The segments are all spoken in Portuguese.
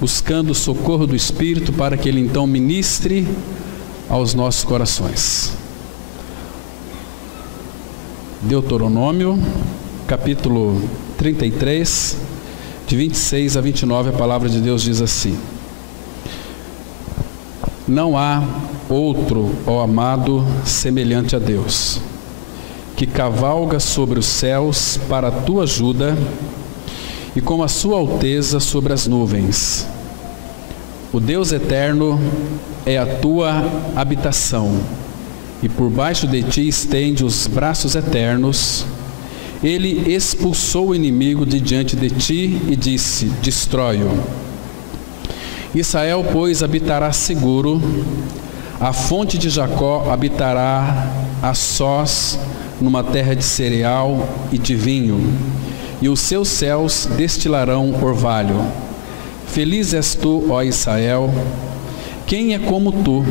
buscando o socorro do Espírito para que Ele então ministre aos nossos corações. Deuteronômio, capítulo 33, de 26 a 29, a palavra de Deus diz assim: Não há outro, ó amado, semelhante a Deus, que cavalga sobre os céus para a tua ajuda e com a sua alteza sobre as nuvens. O Deus eterno é a tua habitação, e por baixo de ti estende os braços eternos. Ele expulsou o inimigo de diante de ti e disse: destrói-o. Israel, pois, habitará seguro, a fonte de Jacó habitará a sós numa terra de cereal e de vinho, e os seus céus destilarão orvalho. Feliz és tu, ó Israel, quem é como tu,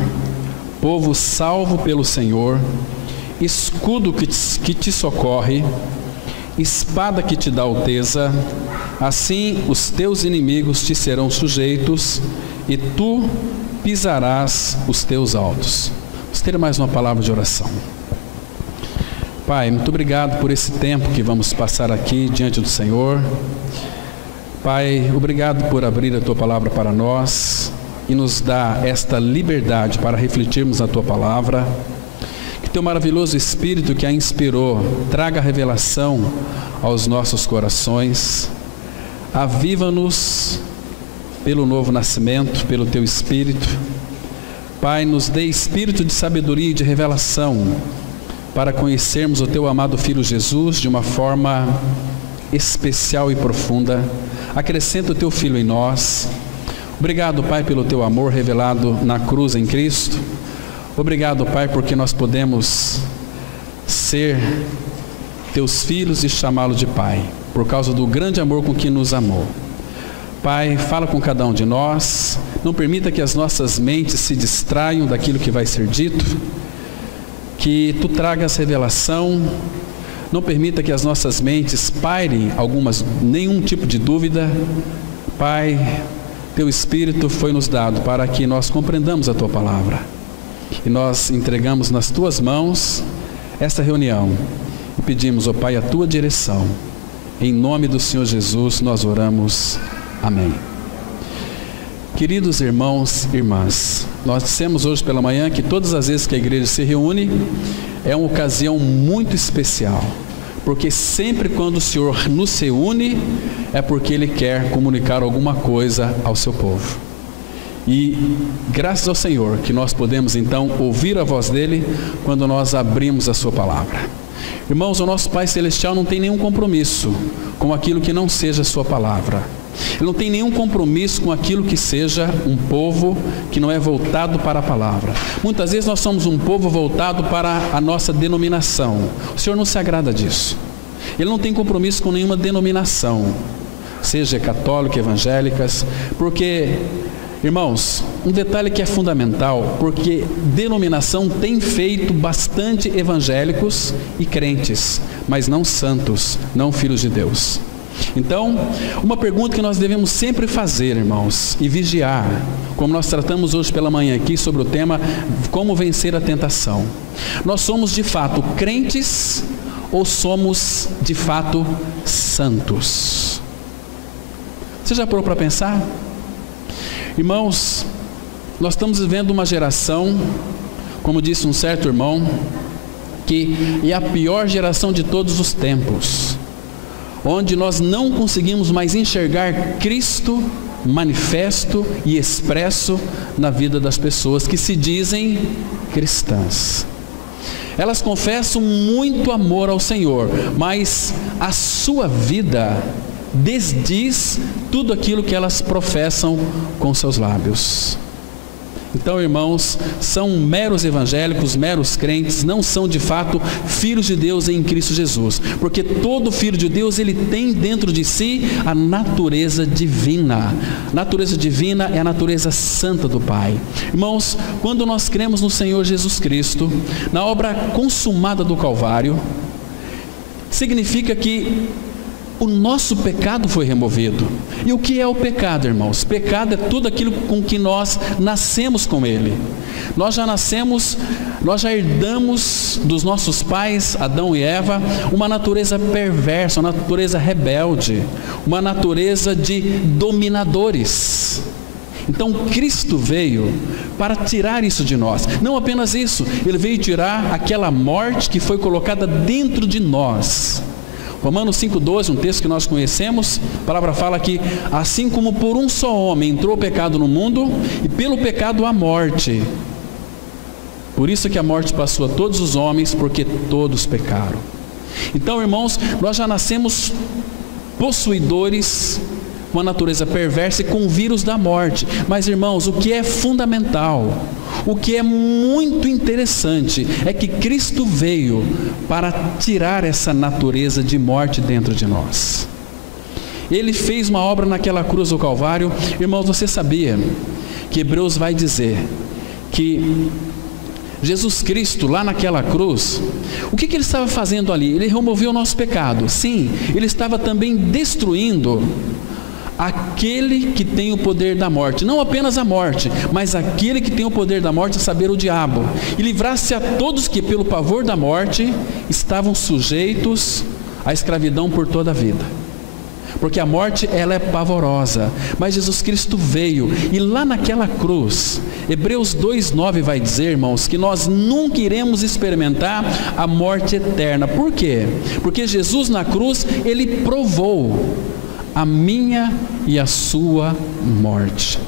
povo salvo pelo Senhor, escudo que te socorre, espada que te dá alteza. Assim os teus inimigos te serão sujeitos, e tu pisarás os teus altos. Vamos ter mais uma palavra de oração. Pai, muito obrigado por esse tempo que vamos passar aqui diante do Senhor. Pai, obrigado por abrir a Tua palavra para nós e nos dar esta liberdade para refletirmos a Tua palavra. Que Teu maravilhoso Espírito que a inspirou traga revelação aos nossos corações. Aviva-nos pelo novo nascimento, pelo Teu Espírito. Pai, nos dê espírito de sabedoria e de revelação para conhecermos o Teu amado Filho Jesus de uma forma especial e profunda. Acrescenta o Teu Filho em nós. Obrigado, Pai, pelo Teu amor revelado na cruz em Cristo. Obrigado, Pai, porque nós podemos ser Teus filhos e chamá-lo de Pai, por causa do grande amor com que nos amou. Pai, fala com cada um de nós. Não permita que as nossas mentes se distraiam daquilo que vai ser dito. Que Tu tragas revelação. Não permita que as nossas mentes pairem nenhum tipo de dúvida. Pai, Teu Espírito foi nos dado para que nós compreendamos a Tua palavra. E nós entregamos nas Tuas mãos esta reunião. E pedimos, ó Pai, a Tua direção. Em nome do Senhor Jesus nós oramos. Amém. Queridos irmãos e irmãs, nós dissemos hoje pela manhã que todas as vezes que a igreja se reúne, é uma ocasião muito especial. Porque sempre quando o Senhor nos reúne, é porque Ele quer comunicar alguma coisa ao seu povo. E graças ao Senhor que nós podemos então ouvir a voz dEle quando nós abrimos a sua palavra. Irmãos, o nosso Pai Celestial não tem nenhum compromisso com aquilo que não seja a sua palavra. Ele não tem nenhum compromisso com aquilo que seja um povo que não é voltado para a palavra. Muitas vezes nós somos um povo voltado para a nossa denominação. O Senhor não se agrada disso. Ele não tem compromisso com nenhuma denominação, seja católica, evangélicas, porque, irmãos, um detalhe que é fundamental, porque denominação tem feito bastante evangélicos e crentes, mas não santos, não filhos de Deus. Então, uma pergunta que nós devemos sempre fazer, irmãos, e vigiar, como nós tratamos hoje pela manhã aqui sobre o tema como vencer a tentação. Nós somos de fato crentes ou somos de fato santos? Você já parou para pensar? Irmãos, nós estamos vivendo uma geração, como disse um certo irmão, que é a pior geração de todos os tempos, onde nós não conseguimos mais enxergar Cristo manifesto e expresso na vida das pessoas que se dizem cristãs. Elas confessam muito amor ao Senhor, mas a sua vida desdiz tudo aquilo que elas professam com seus lábios. Então, irmãos, são meros evangélicos, meros crentes, não são de fato filhos de Deus em Cristo Jesus, porque todo filho de Deus, ele tem dentro de si a natureza divina. Natureza divina é a natureza santa do Pai. Irmãos, quando nós cremos no Senhor Jesus Cristo, na obra consumada do Calvário, significa que o nosso pecado foi removido. E o que é o pecado, irmãos? Pecado é tudo aquilo com que nós nascemos com ele. Nós já herdamos dos nossos pais, Adão e Eva, uma natureza perversa, uma natureza rebelde, uma natureza de dominadores. Então Cristo veio para tirar isso de nós. Não apenas isso, ele veio tirar aquela morte que foi colocada dentro de nós. Romanos 5,12, um texto que nós conhecemos, a palavra fala que assim como por um só homem entrou o pecado no mundo, e pelo pecado a morte. Por isso que a morte passou a todos os homens, porque todos pecaram. Então, irmãos, nós já nascemos possuidores, uma natureza perversa e com o vírus da morte. Mas, irmãos, o que é fundamental, o que é muito interessante, é que Cristo veio para tirar essa natureza de morte dentro de nós. Ele fez uma obra naquela cruz do Calvário. Irmãos, você sabia que Hebreus vai dizer que Jesus Cristo, lá naquela cruz, o que ele estava fazendo ali? Ele removeu o nosso pecado. Sim, ele estava também destruindo aquele que tem o poder da morte, não apenas a morte, mas aquele que tem o poder da morte, a saber, o diabo, e livrar-se a todos que pelo pavor da morte estavam sujeitos à escravidão por toda a vida. Porque a morte, ela é pavorosa, mas Jesus Cristo veio, e lá naquela cruz, Hebreus 2,9 vai dizer, irmãos, que nós nunca iremos experimentar a morte eterna. Por quê? Porque Jesus na cruz, ele provou a minha e a sua morte.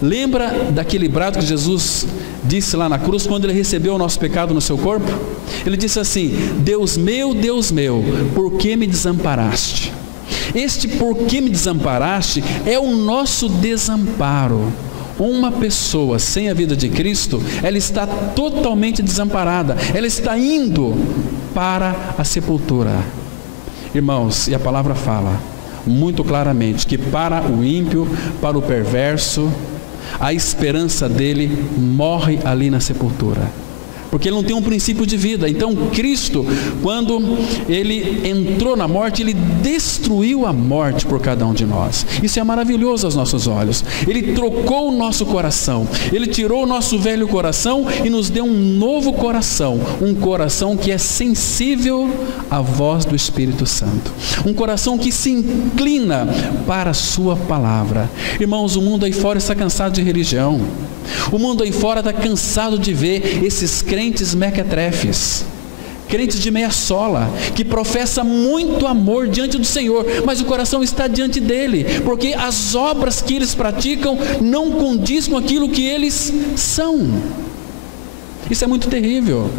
Lembra daquele brado que Jesus disse lá na cruz, quando ele recebeu o nosso pecado no seu corpo? Ele disse assim: Deus meu, por que me desamparaste? Este por que me desamparaste é o nosso desamparo. Uma pessoa sem a vida de Cristo, ela está totalmente desamparada, ela está indo para a sepultura. Irmãos, e a palavra fala muito claramente que para o ímpio, para o perverso, a esperança dele morre ali na sepultura, porque ele não tem um princípio de vida. Então Cristo, quando ele entrou na morte, ele destruiu a morte por cada um de nós. Isso é maravilhoso aos nossos olhos. Ele trocou o nosso coração, ele tirou o nosso velho coração e nos deu um novo coração, um coração que é sensível à voz do Espírito Santo, um coração que se inclina para a sua palavra. Irmãos, o mundo aí fora está cansado de religião. O mundo aí fora está cansado de ver esses crentes mequetrefes, crentes de meia sola, que professa muito amor diante do Senhor, mas o coração está diante dele, porque as obras que eles praticam não condiz com aquilo que eles são. Isso é muito terrível.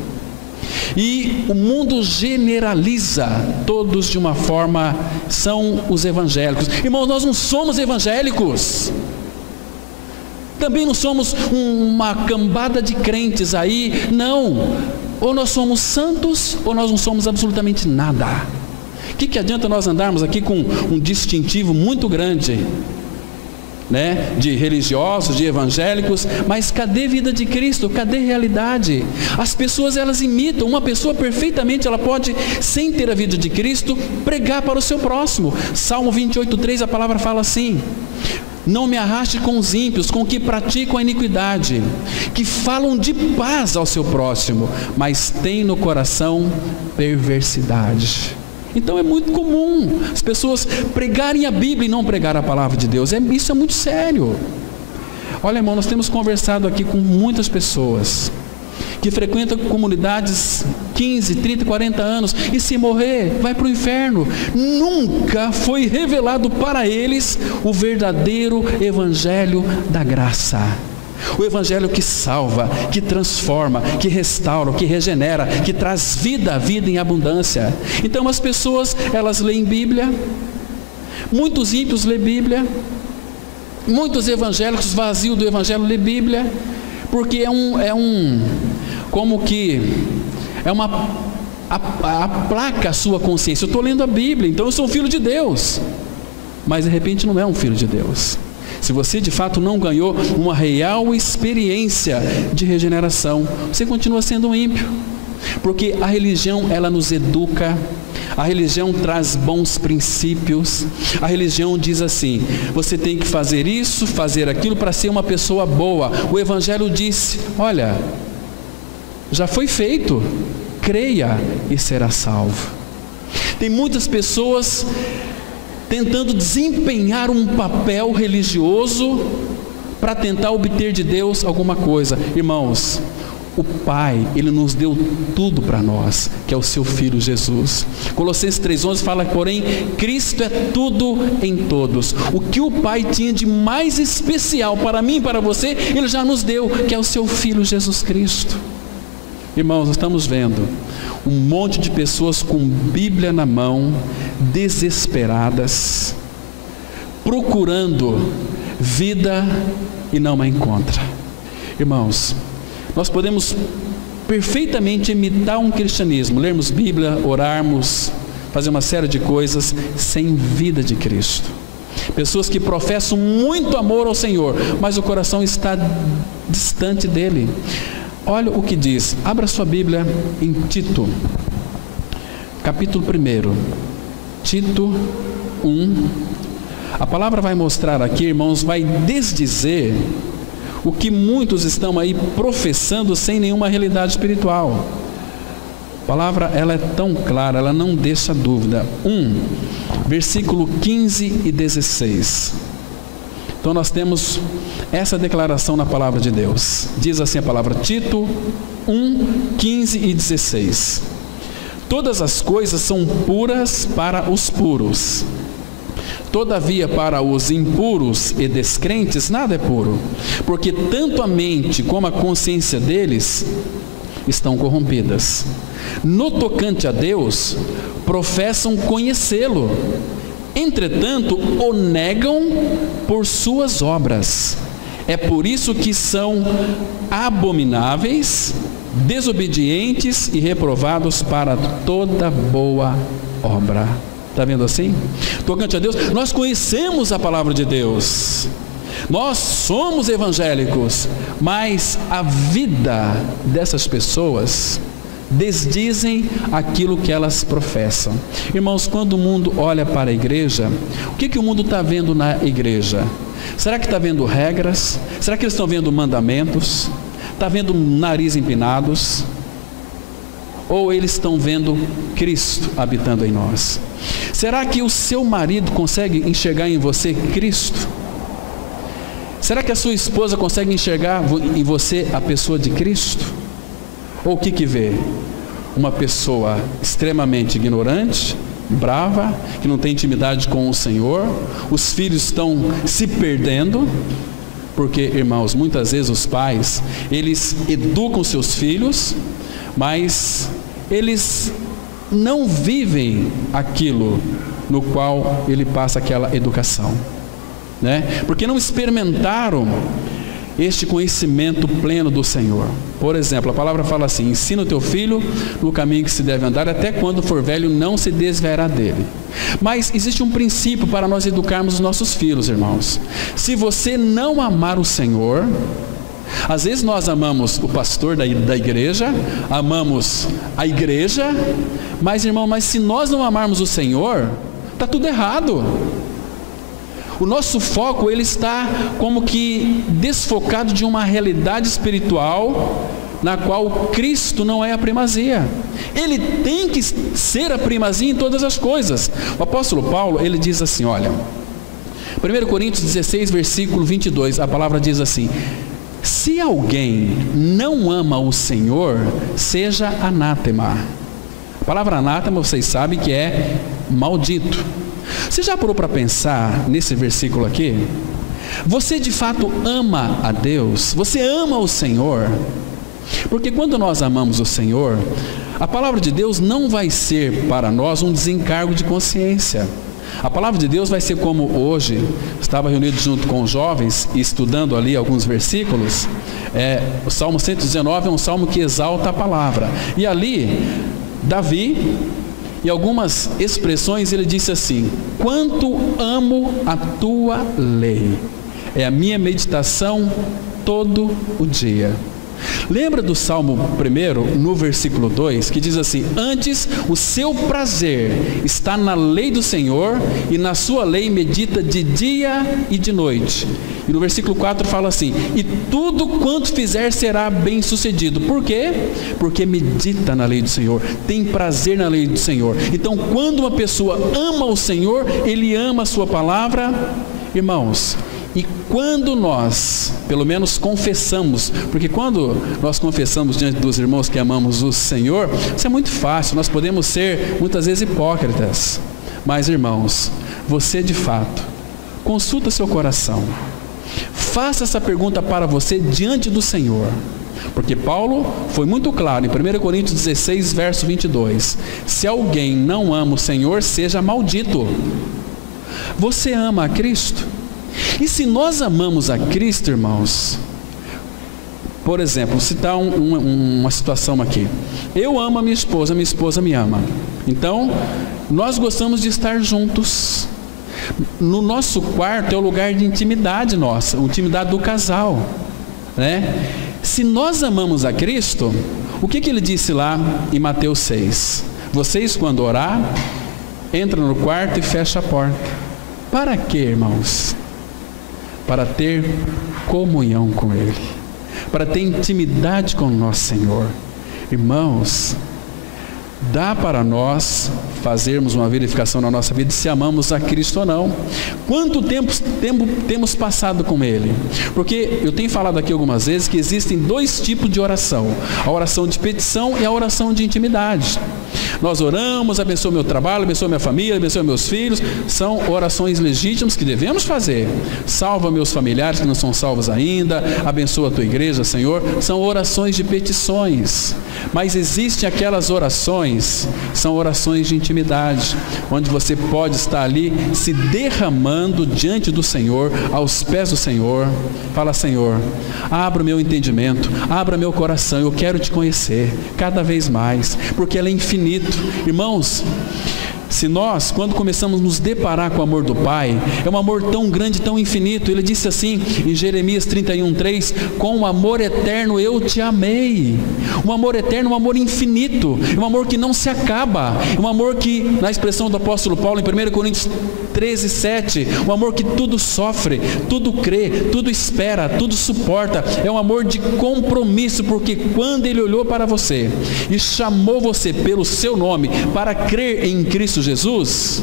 E o mundo generaliza todos de uma forma, são os evangélicos. Irmãos, nós não somos evangélicos. Também não somos uma cambada de crentes aí, não. Ou nós somos santos, ou nós não somos absolutamente nada. O que adianta nós andarmos aqui com um distintivo muito grande, né, de religiosos, de evangélicos, mas cadê vida de Cristo? Cadê realidade? As pessoas, elas imitam. Uma pessoa perfeitamente, ela pode, sem ter a vida de Cristo, pregar para o seu próximo. Salmo 28,3, a palavra fala assim: não me arraste com os ímpios, com que praticam a iniquidade, que falam de paz ao seu próximo, mas têm no coração perversidade. Então é muito comum as pessoas pregarem a Bíblia e não pregar a palavra de Deus. Isso é muito sério. Olha, irmão, nós temos conversado aqui com muitas pessoas que frequentam comunidades 15, 30, 40 anos, e se morrer, vai para o inferno. Nunca foi revelado para eles o verdadeiro evangelho da graça. O evangelho que salva, que transforma, que restaura, que regenera, que traz vida em abundância. Então as pessoas, elas leem Bíblia, muitos ímpios lêem Bíblia, muitos evangélicos vazios do evangelho lêem Bíblia, porque aplaca a sua consciência. Eu estou lendo a Bíblia, então eu sou um filho de Deus, mas de repente não é um filho de Deus. Se você de fato não ganhou uma real experiência de regeneração, você continua sendo um ímpio, porque a religião, ela nos educa, A religião traz bons princípios. A religião diz assim: você tem que fazer isso, fazer aquilo para ser uma pessoa boa. O Evangelho disse: olha, já foi feito, creia e será salvo. Tem muitas pessoas tentando desempenhar um papel religioso para tentar obter de Deus alguma coisa. Irmãos, o Pai, Ele nos deu tudo para nós, que é o seu Filho Jesus. Colossenses 3,11 fala: porém, Cristo é tudo em todos. O que o Pai tinha de mais especial para mim e para você, Ele já nos deu, que é o seu Filho Jesus Cristo. Irmãos, nós estamos vendo um monte de pessoas com Bíblia na mão, desesperadas, procurando vida e não a encontra. Irmãos, nós podemos perfeitamente imitar um cristianismo, lermos Bíblia, orarmos, fazer uma série de coisas sem vida de Cristo. Pessoas que professam muito amor ao Senhor, mas o coração está distante dele. Olha o que diz, abra sua Bíblia em Tito, capítulo 1, Tito 1. A palavra vai mostrar aqui, irmãos, vai desdizer o que muitos estão aí professando sem nenhuma realidade espiritual. A palavra, ela é tão clara, ela não deixa dúvida. 1, versículo 15 e 16. Então nós temos essa declaração na palavra de Deus. Diz assim a palavra, Tito 1, 15 e 16. Todas as coisas são puras para os puros. Todavia, para os impuros e descrentes, nada é puro, porque tanto a mente como a consciência deles estão corrompidas. No tocante a Deus, professam conhecê-lo, entretanto, o negam por suas obras. É por isso que são abomináveis, desobedientes e reprovados para toda boa obra. Está vendo assim? Tocante a Deus, nós conhecemos a palavra de Deus, nós somos evangélicos, mas a vida dessas pessoas desdizem aquilo que elas professam. Irmãos, quando o mundo olha para a igreja, o que o mundo está vendo na igreja? Será que está vendo regras? Será que eles estão vendo mandamentos? Está vendo nariz empinados? Ou eles estão vendo Cristo habitando em nós? Será que o seu marido consegue enxergar em você Cristo? Será que a sua esposa consegue enxergar em você a pessoa de Cristo? Ou o que vê? Uma pessoa extremamente ignorante, brava, que não tem intimidade com o Senhor, os filhos estão se perdendo, porque, irmãos, muitas vezes os pais, eles educam seus filhos, mas eles não vivem aquilo no qual ele passa aquela educação, né? Porque não experimentaram este conhecimento pleno do Senhor. Por exemplo, a palavra fala assim: ensina o teu filho no caminho que se deve andar, até quando for velho não se desviará dele. Mas existe um princípio para nós educarmos os nossos filhos, irmãos. Se você não amar o Senhor, às vezes nós amamos o pastor da igreja, amamos a igreja, mas, irmão, se nós não amarmos o Senhor, está tudo errado. O nosso foco, ele está como que desfocado de uma realidade espiritual na qual Cristo não é a primazia. Ele tem que ser a primazia em todas as coisas. O apóstolo Paulo, ele diz assim, olha, 1 Coríntios 16, versículo 22, a palavra diz assim: se alguém não ama o Senhor, seja anátema. A palavra anátema, vocês sabem que é maldito. Você já parou para pensar nesse versículo aqui? Você de fato ama a Deus? Você ama o Senhor? Porque quando nós amamos o Senhor, a palavra de Deus não vai ser para nós um desencargo de consciência. A palavra de Deus vai ser como hoje, estava reunido junto com os jovens e estudando ali alguns versículos. O Salmo 119 é um salmo que exalta a palavra. E ali, Davi, em algumas expressões, ele disse assim: quanto amo a tua lei, é a minha meditação todo o dia. Lembra do Salmo 1, no versículo 2, que diz assim: antes o seu prazer está na lei do Senhor, e na sua lei medita de dia e de noite. E no versículo 4 fala assim: e tudo quanto fizer será bem sucedido. Por quê? Porque medita na lei do Senhor, tem prazer na lei do Senhor. Então, quando uma pessoa ama o Senhor, ele ama a sua palavra. Irmãos, e quando nós, pelo menos confessamos, porque quando nós confessamos diante dos irmãos que amamos o Senhor, isso é muito fácil, nós podemos ser muitas vezes hipócritas. Mas, irmãos, você de fato, consulta seu coração, faça essa pergunta para você diante do Senhor, porque Paulo foi muito claro em 1 Coríntios 16, verso 22, se alguém não ama o Senhor, seja maldito. Você ama a Cristo? E se nós amamos a Cristo, irmãos, por exemplo, citar uma situação aqui. Eu amo a minha esposa me ama. Então, nós gostamos de estar juntos. No nosso quarto é o lugar de intimidade nossa, intimidade do casal, né? Se nós amamos a Cristo, o que ele disse lá em Mateus 6? Vocês, quando orar, entram no quarto e fecham a porta. Para quê, irmãos? Para ter comunhão com Ele, para ter intimidade com o nosso Senhor. Irmãos, dá para nós fazermos uma verificação na nossa vida se amamos a Cristo ou não. Quanto tempo temos passado com Ele? Porque eu tenho falado aqui algumas vezes que existem dois tipos de oração: a oração de petição e a oração de intimidade. Nós oramos, abençoa meu trabalho, abençoa minha família, abençoa meus filhos. São orações legítimas que devemos fazer. Salva meus familiares que não são salvos ainda, abençoa a tua igreja, Senhor. São orações de petições. Mas existem aquelas orações, são orações de intimidade, onde você pode estar ali se derramando diante do Senhor, aos pés do Senhor. Fala: Senhor, abra o meu entendimento, abra meu coração, eu quero te conhecer cada vez mais, porque Ele é infinito. Irmãos, se nós, quando começamos a nos deparar com o amor do Pai, é um amor tão grande, tão infinito. Ele disse assim em Jeremias 31:3: com amor eterno eu te amei. Um amor eterno, um amor infinito, um amor que não se acaba, um amor que, na expressão do apóstolo Paulo em 1 Coríntios 13:7, um amor que tudo sofre, tudo crê, tudo espera, tudo suporta. É um amor de compromisso, porque quando Ele olhou para você e chamou você pelo seu nome para crer em Cristo Jesus,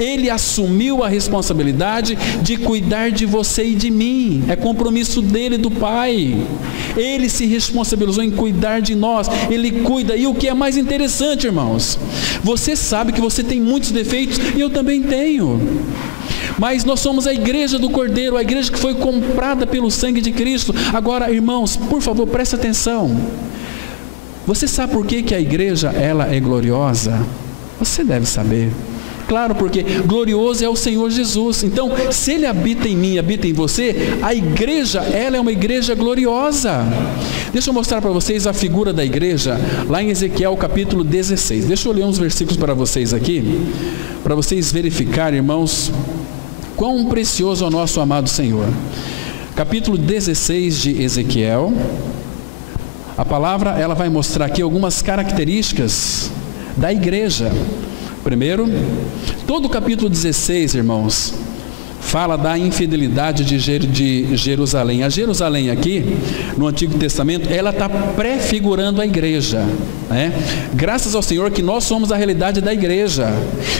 Ele assumiu a responsabilidade de cuidar de você e de mim. É compromisso dele, do Pai. Ele se responsabilizou em cuidar de nós. Ele cuida. E o que é mais interessante, irmãos, você sabe que você tem muitos defeitos, e eu também tenho. Mas nós somos a igreja do Cordeiro, a igreja que foi comprada pelo sangue de Cristo. Agora, irmãos, por favor, preste atenção. Você sabe por que a igreja, ela é gloriosa? Você deve saber. Claro, porque glorioso é o Senhor Jesus. Então, se Ele habita em mim, habita em você, a igreja, ela é uma igreja gloriosa. Deixa eu mostrar para vocês a figura da igreja, lá em Ezequiel capítulo 16. Deixa eu ler uns versículos para vocês aqui, para vocês verificarem, irmãos, quão precioso é o nosso amado Senhor. Capítulo 16 de Ezequiel. A palavra, ela vai mostrar aqui algumas características da igreja. Primeiro, todo o capítulo 16, irmãos, fala da infidelidade de Jerusalém. A Jerusalém aqui, no Antigo Testamento, ela está prefigurando a igreja, né? Graças ao Senhor que nós somos a realidade da igreja.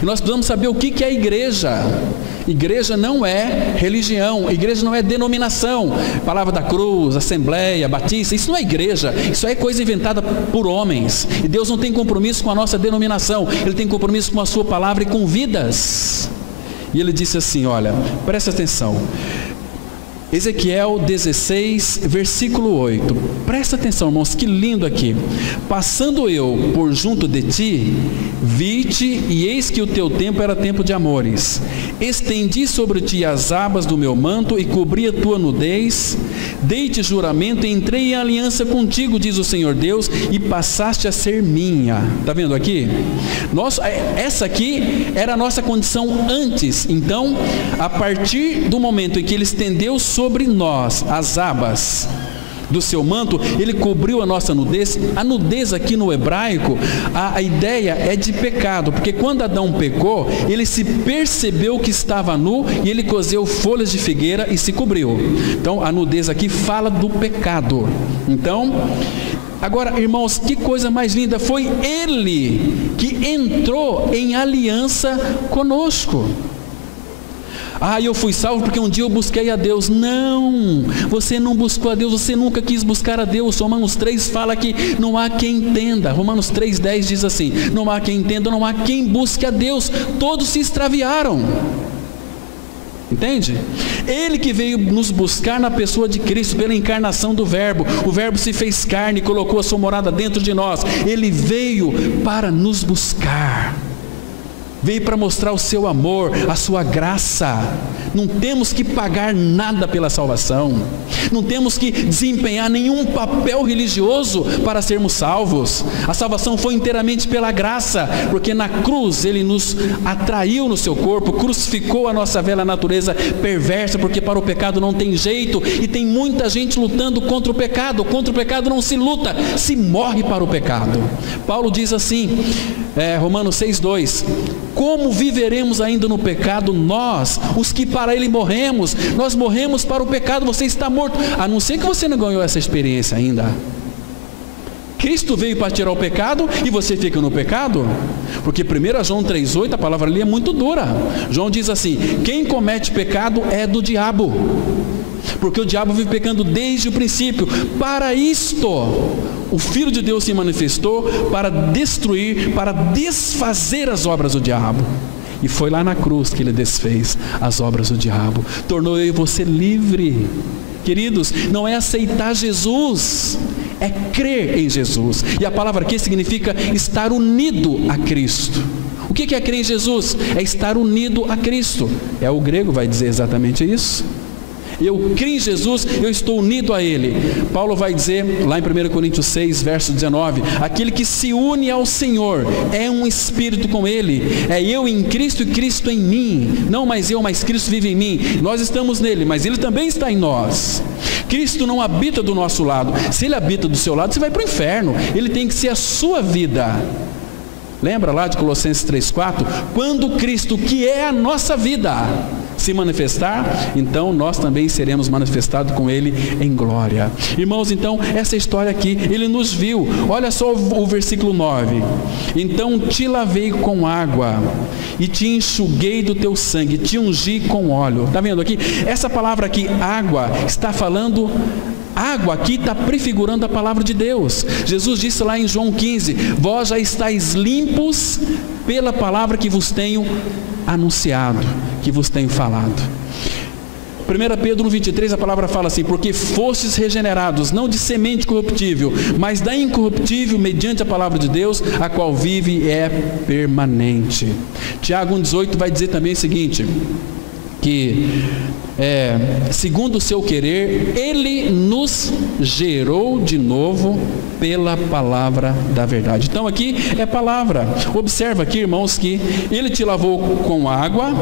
E nós precisamos saber o que é a igreja. Igreja não é religião, igreja não é denominação. Palavra da Cruz, Assembleia, Batista, isso não é igreja, isso é coisa inventada por homens. E Deus não tem compromisso com a nossa denominação, Ele tem compromisso com a sua palavra e com vidas. E Ele disse assim, olha, presta atenção, Ezequiel 16, versículo 8, presta atenção, irmãos, que lindo aqui. Passando eu por junto de ti, vi-te, e eis que o teu tempo era tempo de amores. Estendi sobre ti as abas do meu manto e cobri a tua nudez. Dei-te juramento e entrei em aliança contigo, diz o Senhor Deus, e passaste a ser minha. Está vendo aqui? Essa aqui era a nossa condição antes. Então, a partir do momento em que Ele estendeu sobre nós as abas, do seu manto, ele cobriu a nossa nudez. A nudez aqui no hebraico, a ideia é de pecado, porque quando Adão pecou, ele se percebeu que estava nu e ele cozeu folhas de figueira e se cobriu. Então a nudez aqui fala do pecado. Então, agora, irmãos, que coisa mais linda, foi ele que entrou em aliança conosco. Eu fui salvo porque um dia eu busquei a Deus. Não, você não buscou a Deus, você nunca quis buscar a Deus. Romanos 3 fala que não há quem entenda. Romanos 3,10 diz assim: não há quem entenda, não há quem busque a Deus, todos se extraviaram. Entende? Ele que veio nos buscar na pessoa de Cristo, pela encarnação do Verbo. O Verbo se fez carne e colocou a sua morada dentro de nós. Ele veio para nos buscar, veio para mostrar o seu amor, a sua graça. Não temos que pagar nada pela salvação, não temos que desempenhar nenhum papel religioso para sermos salvos. A salvação foi inteiramente pela graça, porque na cruz ele nos atraiu no seu corpo, crucificou a nossa velha natureza perversa, porque para o pecado não tem jeito, e tem muita gente lutando contra o pecado. Contra o pecado não se luta, se morre para o pecado. Paulo diz assim, Romanos 6,2: como viveremos ainda no pecado nós, os que para ele morremos? Nós morremos para o pecado, você está morto. A não ser que você não ganhou essa experiência ainda. Cristo veio para tirar o pecado e você fica no pecado? Porque 1 João 3,8, a palavra ali é muito dura. João diz assim: quem comete pecado é do diabo, porque o diabo vive pecando desde o princípio. Para isto o Filho de Deus se manifestou, para destruir, para desfazer as obras do diabo. E foi lá na cruz que ele desfez as obras do diabo, tornou eu e você livre. Queridos, não é aceitar Jesus, é crer em Jesus. E a palavra aqui significa estar unido a Cristo. O que é crer em Jesus? É estar unido a Cristo. O grego vai dizer exatamente isso. Eu creio em Jesus, eu estou unido a Ele. Paulo vai dizer lá em 1 Coríntios 6, verso 19: aquele que se une ao Senhor é um espírito com Ele. É eu em Cristo e Cristo em mim. Não mais eu, mas Cristo vive em mim. Nós estamos nele, mas Ele também está em nós. Cristo não habita do nosso lado. Se Ele habita do seu lado, você vai para o inferno. Ele tem que ser a sua vida. Lembra lá de Colossenses 3,4? Quando Cristo, que é a nossa vida, se manifestar, então nós também seremos manifestados com Ele em glória. Irmãos, então essa história aqui, Ele nos viu. Olha só o versículo 9: então te lavei com água e te enxuguei do teu sangue, te ungi com óleo. Está vendo aqui? Essa palavra aqui, água, está falando... água aqui está prefigurando a palavra de Deus. Jesus disse lá em João 15: vós já estáis limpos pela palavra que vos tenho anunciado, que vos tenho falado. 1 Pedro 1,23, a palavra fala assim: porque fostes regenerados, não de semente corruptível, mas da incorruptível, mediante a palavra de Deus, a qual vive e é permanente. Tiago 1,18 vai dizer também o seguinte, que segundo o seu querer, Ele nos gerou de novo pela palavra da verdade. Então aqui é palavra. Observa aqui, irmãos, que Ele te lavou com água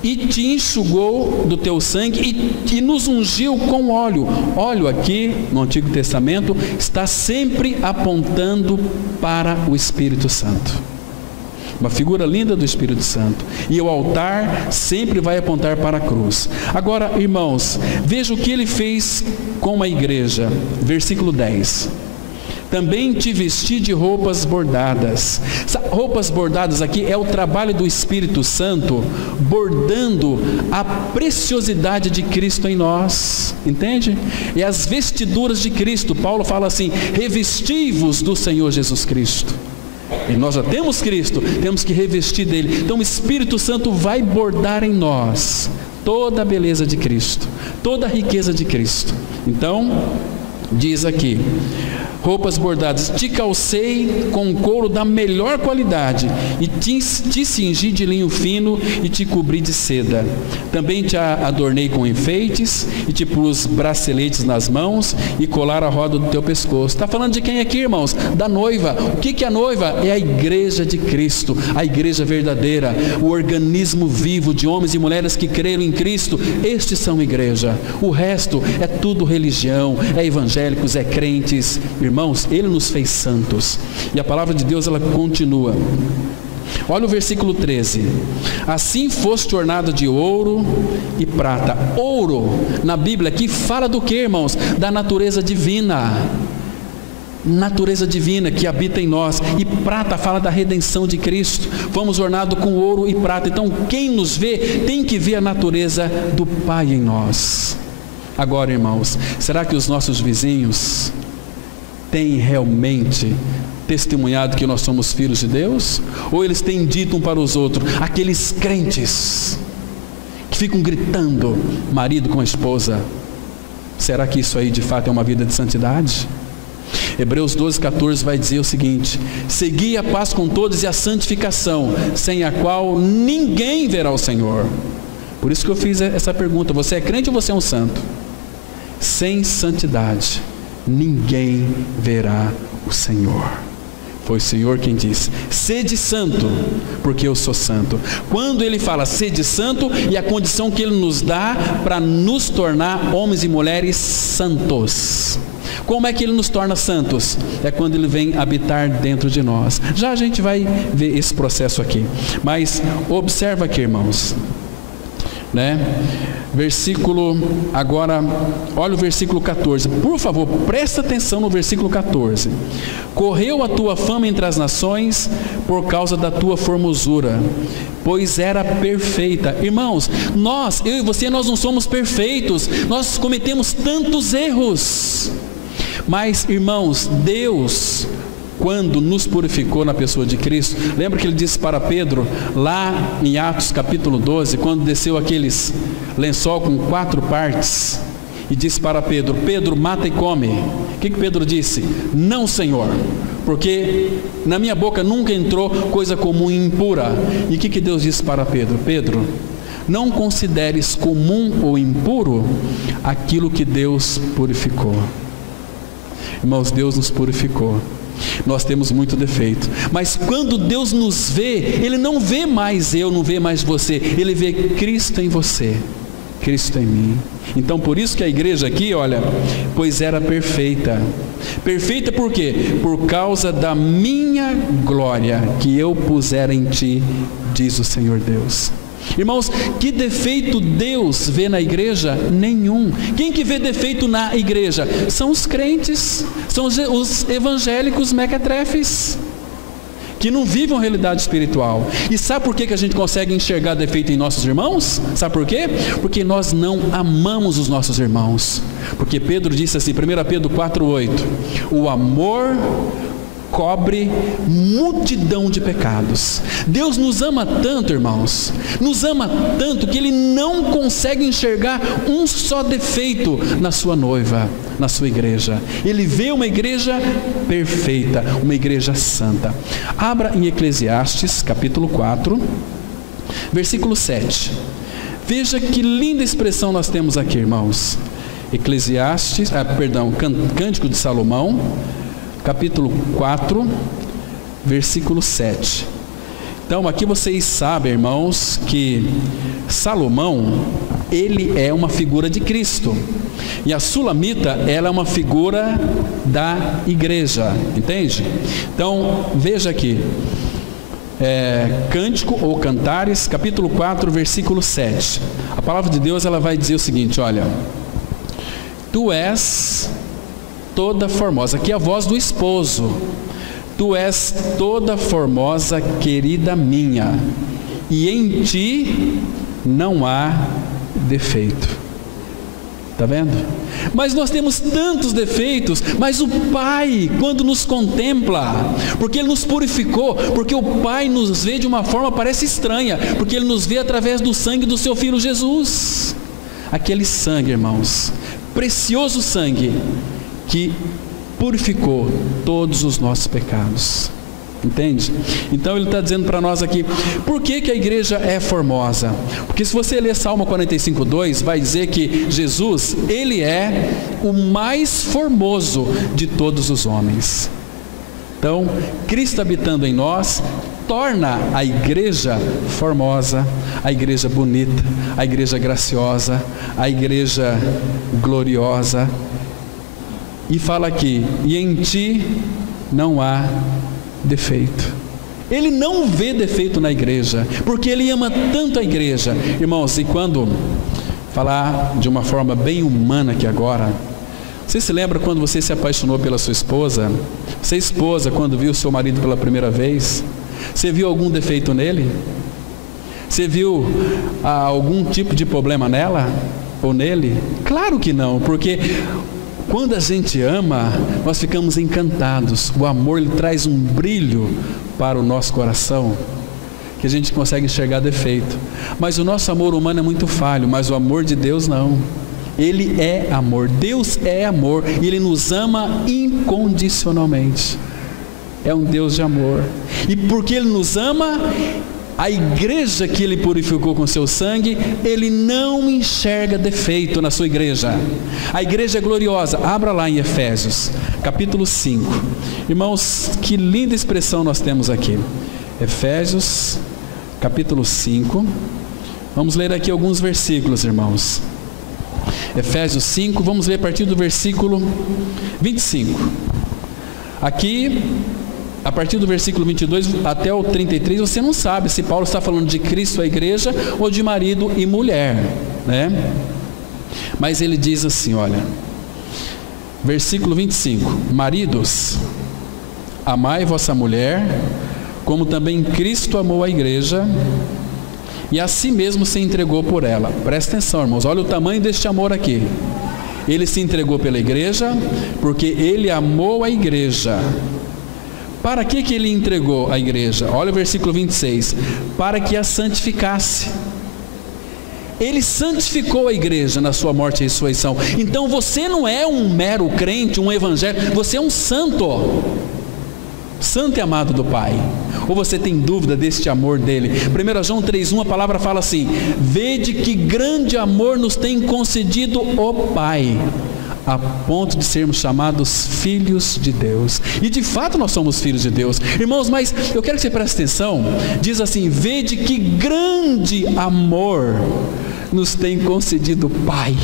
e te enxugou do teu sangue e nos ungiu com óleo. Óleo aqui no Antigo Testamento está sempre apontando para o Espírito Santo. Uma figura linda do Espírito Santo. E o altar sempre vai apontar para a cruz. Agora, irmãos, veja o que Ele fez com a igreja. Versículo 10. Também te vesti de roupas bordadas. Roupas bordadas aqui é o trabalho do Espírito Santo bordando a preciosidade de Cristo em nós. Entende? E as vestiduras de Cristo. Paulo fala assim: revesti-vos do Senhor Jesus Cristo. E nós já temos Cristo, temos que revestir dele. Então o Espírito Santo vai bordar em nós toda a beleza de Cristo, toda a riqueza de Cristo. Então, diz aqui: roupas bordadas, te calcei com couro da melhor qualidade, e te cingi de linho fino, e te cobri de seda. Também te adornei com enfeites, e te pus braceletes nas mãos, e colar a roda do teu pescoço. Está falando de quem aqui, irmãos? Da noiva. O que é a noiva? É a igreja de Cristo, a igreja verdadeira, o organismo vivo de homens e mulheres que creram em Cristo. Estes são igreja. O resto é tudo religião, é evangélicos, é crentes. Irmãos, Ele nos fez santos. E a palavra de Deus, ela continua. Olha o versículo 13. Assim foste ornado de ouro e prata. Ouro, na Bíblia aqui, fala do que, irmãos? Da natureza divina. Natureza divina que habita em nós. E prata fala da redenção de Cristo. Fomos ornados com ouro e prata. Então quem nos vê tem que ver a natureza do Pai em nós. Agora, irmãos, será que os nossos vizinhos têm realmente testemunhado que nós somos filhos de Deus? Ou eles têm dito um para os outros, aqueles crentes que ficam gritando, marido com a esposa? Será que isso aí de fato é uma vida de santidade? Hebreus 12:14 vai dizer o seguinte: segui a paz com todos e a santificação, sem a qual ninguém verá o Senhor. Por isso que eu fiz essa pergunta: você é crente ou você é um santo? Sem santidade ninguém verá o Senhor. Foi o Senhor quem disse: sede santo, porque eu sou santo. Quando Ele fala sede santo, e a condição que Ele nos dá para nos tornar homens e mulheres santos. Como é que Ele nos torna santos? É quando Ele vem habitar dentro de nós. Já a gente vai ver esse processo aqui. Mas observa aqui, irmãos, versículo, agora, olha o versículo 14, por favor, presta atenção no versículo 14. Correu a tua fama entre as nações por causa da tua formosura, pois era perfeita. Irmãos, eu e você, nós não somos perfeitos, nós cometemos tantos erros, mas, irmãos, Deus, quando nos purificou na pessoa de Cristo, lembra que Ele disse para Pedro, lá em Atos capítulo 12, quando desceu aqueles lençol com 4 partes, e disse para Pedro: Pedro, mata e come. O que Pedro disse? Não, Senhor, porque na minha boca nunca entrou coisa comum e impura. E o que Deus disse para Pedro? Pedro, não consideres comum ou impuro aquilo que Deus purificou. Irmãos, Deus nos purificou. Nós temos muito defeito, mas quando Deus nos vê, Ele não vê mais eu, não vê mais você, Ele vê Cristo em você, Cristo em mim. Então por isso que a igreja aqui, olha, pois era perfeita. Perfeita por quê? Por causa da minha glória que eu pusera em ti, diz o Senhor Deus. Irmãos, que defeito Deus vê na igreja? Nenhum. Quem que vê defeito na igreja? São os crentes, são os evangélicos mequetrefes, que não vivem uma realidade espiritual. E sabe por que a gente consegue enxergar defeito em nossos irmãos? Sabe por quê? Porque nós não amamos os nossos irmãos. Porque Pedro disse assim, 1 Pedro 4:8, o amor cobre multidão de pecados. Deus nos ama tanto, irmãos, nos ama tanto que Ele não consegue enxergar um só defeito na sua noiva, na sua igreja. Ele vê uma igreja perfeita, uma igreja santa. Abra em Eclesiastes capítulo 4, versículo 7. Veja que linda expressão nós temos aqui, irmãos. Cântico de Salomão, capítulo 4, versículo 7. Então aqui vocês sabem, irmãos, que Salomão, ele é uma figura de Cristo, e a Sulamita, ela é uma figura da igreja, entende? Então veja aqui, Cântico ou Cantares, capítulo 4, versículo 7. A palavra de Deus, ela vai dizer o seguinte, olha: tu és toda formosa, aqui é a voz do esposo, tu és toda formosa, querida minha, e em ti não há defeito. Está vendo? Mas nós temos tantos defeitos, mas o Pai, quando nos contempla, porque Ele nos purificou, porque o Pai nos vê de uma forma parece estranha, porque Ele nos vê através do sangue do seu Filho Jesus. Aquele sangue, irmãos, precioso sangue, que purificou todos os nossos pecados. Entende? Então ele está dizendo para nós aqui, por que a igreja é formosa? Porque se você ler Salmo 45:2, vai dizer que Jesus, ele é o mais formoso de todos os homens. Então, Cristo habitando em nós, torna a igreja formosa, a igreja bonita, a igreja graciosa, a igreja gloriosa. E fala aqui, e em ti não há defeito. Ele não vê defeito na igreja, porque ele ama tanto a igreja. Irmãos, e quando falar de uma forma bem humana aqui agora, você se lembra quando você se apaixonou pela sua esposa? Você esposa, quando viu seu marido pela primeira vez, você viu algum defeito nele? Você viu algum tipo de problema nela ou nele? Claro que não, porque quando a gente ama, nós ficamos encantados. O amor, ele traz um brilho para o nosso coração, que a gente consegue enxergar defeito. Mas o nosso amor humano é muito falho, mas o amor de Deus não. Ele é amor, Deus é amor, e Ele nos ama incondicionalmente. É um Deus de amor. E porque Ele nos ama, a igreja que Ele purificou com seu sangue, Ele não enxerga defeito na sua igreja. A igreja é gloriosa. Abra lá em Efésios, capítulo 5. Irmãos, que linda expressão nós temos aqui. Efésios, capítulo 5. Vamos ler aqui alguns versículos, irmãos. Efésios 5, vamos ler a partir do versículo 25. Aqui, a partir do versículo 22 até o 33, você não sabe se Paulo está falando de Cristo, a igreja, ou de marido e mulher, né? Mas ele diz assim, olha, versículo 25: maridos, amai vossa mulher, como também Cristo amou a igreja, e a si mesmo se entregou por ela. Presta atenção, irmãos, olha o tamanho deste amor aqui. Ele se entregou pela igreja, porque ele amou a igreja. Para que ele entregou a igreja? Olha o versículo 26. Para que a santificasse. Ele santificou a igreja na sua morte e ressurreição. Então você não é um mero crente, um evangélico, você é um santo. Santo e amado do Pai. Ou você tem dúvida deste amor dele? 1 João 3,1, a palavra fala assim: vede que grande amor nos tem concedido o Pai, a ponto de sermos chamados filhos de Deus. E de fato nós somos filhos de Deus. Irmãos, mas eu quero que você preste atenção. Diz assim: vede que grande amor nos tem concedido o Pai.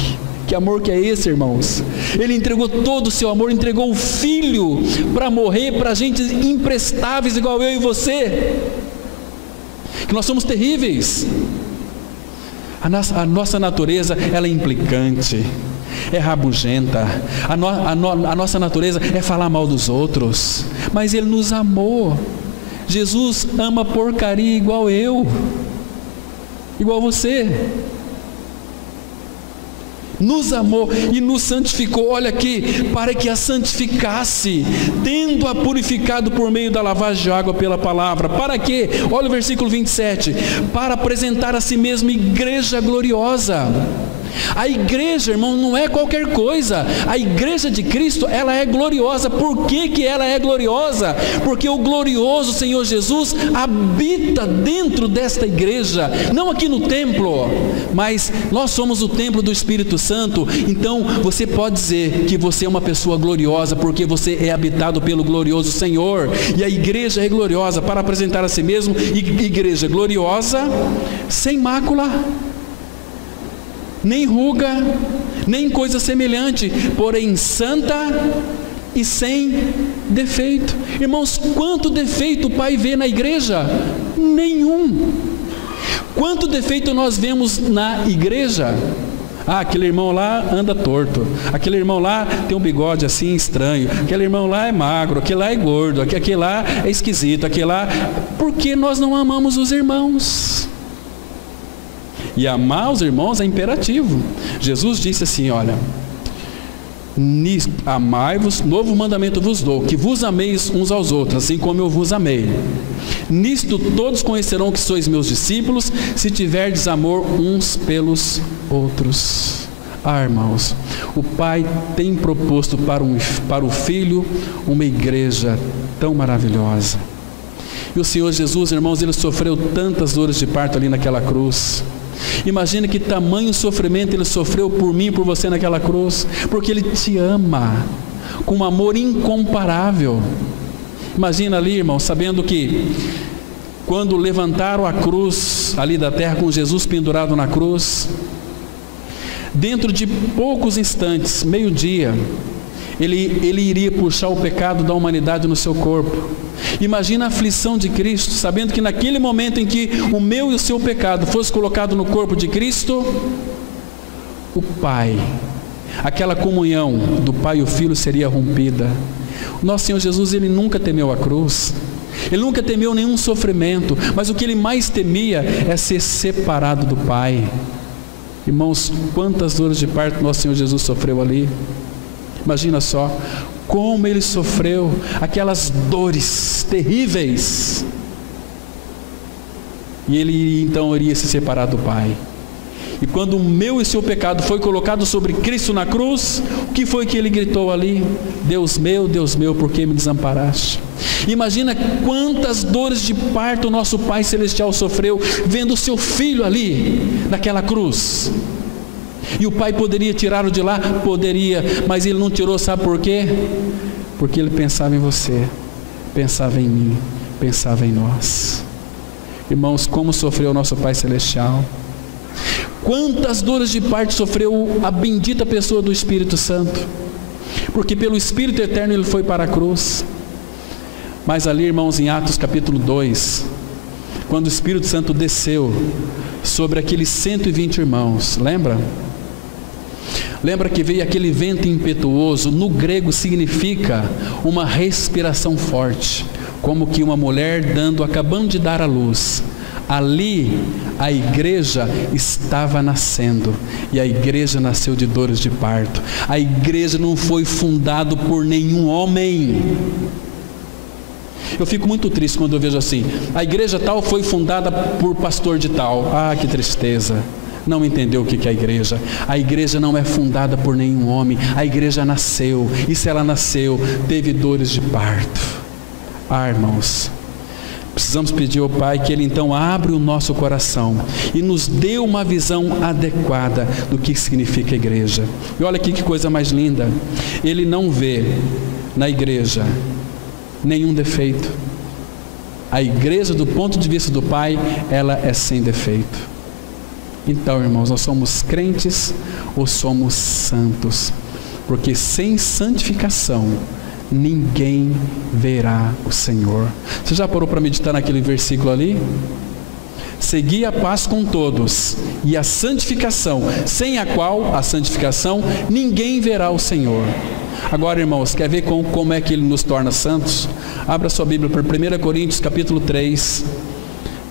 Que amor que é esse, irmãos? Ele entregou todo o seu amor, entregou o Filho para morrer para gente imprestáveis igual eu e você, que nós somos terríveis. A nossa natureza, ela é implicante, é rabugenta, a nossa natureza é falar mal dos outros, mas Ele nos amou. Jesus ama porcaria igual eu, igual você. Nos amou e nos santificou, olha aqui, para que a santificasse, tendo-a purificado por meio da lavagem de água pela palavra. Para quê? Olha o versículo 27, para apresentar a si mesmo igreja gloriosa. A igreja, irmão, não é qualquer coisa. A igreja de Cristo, ela é gloriosa. Por que ela é gloriosa? Porque o glorioso Senhor Jesus habita dentro desta igreja, não aqui no templo, mas nós somos o templo do Espírito Santo. Então você pode dizer que você é uma pessoa gloriosa, porque você é habitado pelo glorioso Senhor. E a igreja é gloriosa para apresentar a si mesmo igreja gloriosa, sem mácula, nem ruga, nem coisa semelhante, porém santa e sem defeito. Irmãos, quanto defeito o Pai vê na igreja? Nenhum. Quanto defeito nós vemos na igreja? Aquele irmão lá anda torto, aquele irmão lá tem um bigode assim estranho, aquele irmão lá é magro, aquele lá é gordo, aquele lá é esquisito, aquele lá... Porque nós não amamos os irmãos. E amar os irmãos é imperativo. Jesus disse assim, olha, amai-vos, novo mandamento vos dou, que vos ameis uns aos outros, assim como eu vos amei. Nisto todos conhecerão que sois meus discípulos, se tiverdes amor uns pelos outros. Irmãos, o Pai tem proposto para o Filho uma igreja tão maravilhosa. E o Senhor Jesus, irmãos, Ele sofreu tantas dores de parto ali naquela cruz. Imagina que tamanho sofrimento Ele sofreu por mim e por você naquela cruz, porque Ele te ama com um amor incomparável. Imagina ali, irmão, sabendo que quando levantaram a cruz ali da terra com Jesus pendurado na cruz, dentro de poucos instantes, meio-dia, ele iria puxar o pecado da humanidade no seu corpo. Imagina a aflição de Cristo, sabendo que naquele momento em que o meu e o seu pecado fosse colocado no corpo de Cristo, o Pai, aquela comunhão do Pai e o Filho seria rompida. O nosso Senhor Jesus, Ele nunca temeu a cruz, Ele nunca temeu nenhum sofrimento, mas o que Ele mais temia é ser separado do Pai. Irmãos, quantas dores de parto nosso Senhor Jesus sofreu ali. Imagina só como Ele sofreu aquelas dores terríveis, e Ele então iria se separar do Pai. E quando o meu e seu pecado foi colocado sobre Cristo na cruz, o que foi que Ele gritou ali? Deus meu, por que me desamparaste? Imagina quantas dores de parto o nosso Pai Celestial sofreu, vendo o seu Filho ali, naquela cruz. E o Pai poderia tirá-lo de lá? Poderia, mas Ele não tirou, sabe por quê? Porque Ele pensava em você, pensava em mim, pensava em nós. Irmãos, como sofreu o nosso Pai Celestial? Quantas dores de parto sofreu a bendita pessoa do Espírito Santo? Porque pelo Espírito Eterno Ele foi para a cruz. Mas ali, irmãos, em Atos capítulo 2, quando o Espírito Santo desceu sobre aqueles 120 irmãos, lembra? Lembra que veio aquele vento impetuoso? No grego significa uma respiração forte, como que uma mulher acabando de dar à luz. Ali a igreja estava nascendo, e a igreja nasceu de dores de parto. A igreja não foi fundada por nenhum homem. Eu fico muito triste quando eu vejo assim: a igreja tal foi fundada por pastor de tal. Ah, que tristeza! Não entendeu o que é a igreja. A igreja não é fundada por nenhum homem. A igreja nasceu, e se ela nasceu, teve dores de parto. Irmãos, precisamos pedir ao Pai que Ele então abra o nosso coração e nos dê uma visão adequada do que significa a igreja. E olha aqui que coisa mais linda: Ele não vê na igreja nenhum defeito. A igreja, do ponto de vista do Pai, ela é sem defeito. Então, irmãos, nós somos crentes ou somos santos? Porque sem santificação ninguém verá o Senhor. Você já parou para meditar naquele versículo ali? Segui a paz com todos e a santificação, sem a qual, a santificação, ninguém verá o Senhor. Agora, irmãos, quer ver como é que Ele nos torna santos? Abra sua Bíblia para 1 Coríntios capítulo 3.